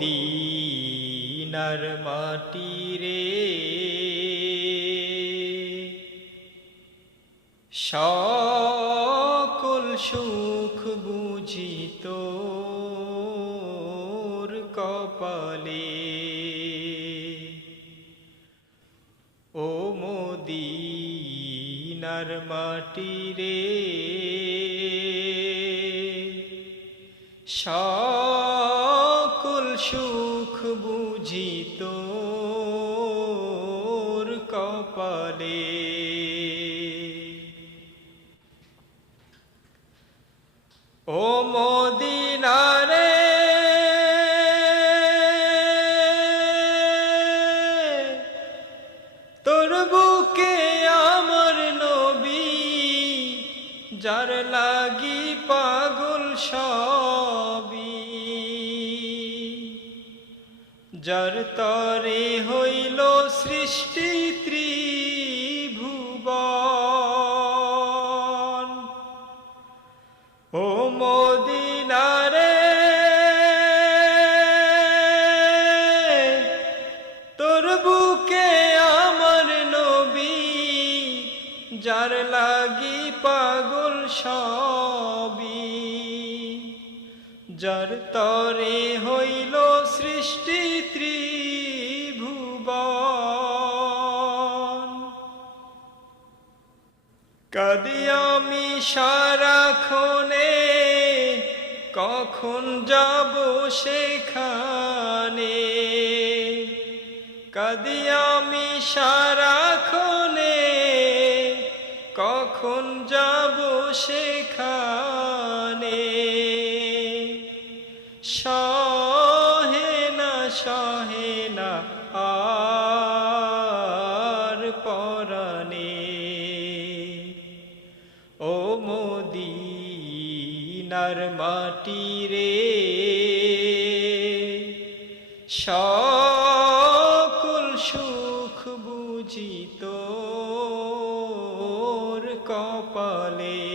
মদিনার মাটি রে, সকল সুখ বুঝি তোর কপালে। ও মদিনার মাটি রে, সকল সুখ বুঝি তোর কপালে। ও মদিনা রে, তোর বুকে আমার নবী, যার লাগি পাগল সবই, যার তরে হইল সৃষ্টি ত্রিভুবন। ও মদিনা রে, তোর বুকে আমার নবী, যার লাগি পাগল সবই, যার তরে হইল সৃষ্টি ত্রিভুবন। কাঁদি আমি সারাক্ষণে, কখন যাব সেখানে। কাঁদি আমি সারাক্ষণে, কখন যাব সেখানে। সহে না আর পরাণে। ও মদিনার মাটি রে, সকল সুখ বুঝি তোর কপালে।